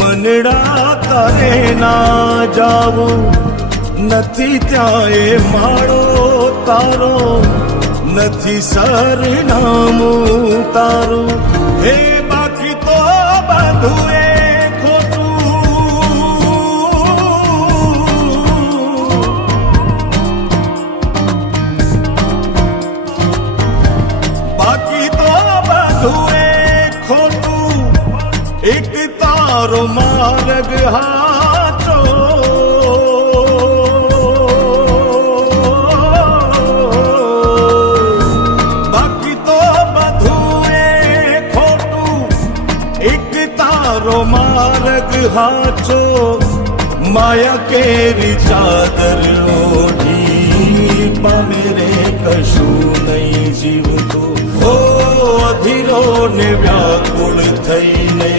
મનડા તારે ના જાવું નથી ત્યાં એ માળો તારો નથી સરનામું તારું હે બાકી તો બધું એ એક તારો માર્ગ હાચો બાકી તો બધું એ ખોટું એક તારો માર્ગ હાચો માયા કેરી ચાદર ઓઢી પામે રે કશું નહીં જીવતું હો અધીરો ને વ્યાકુળ થઈને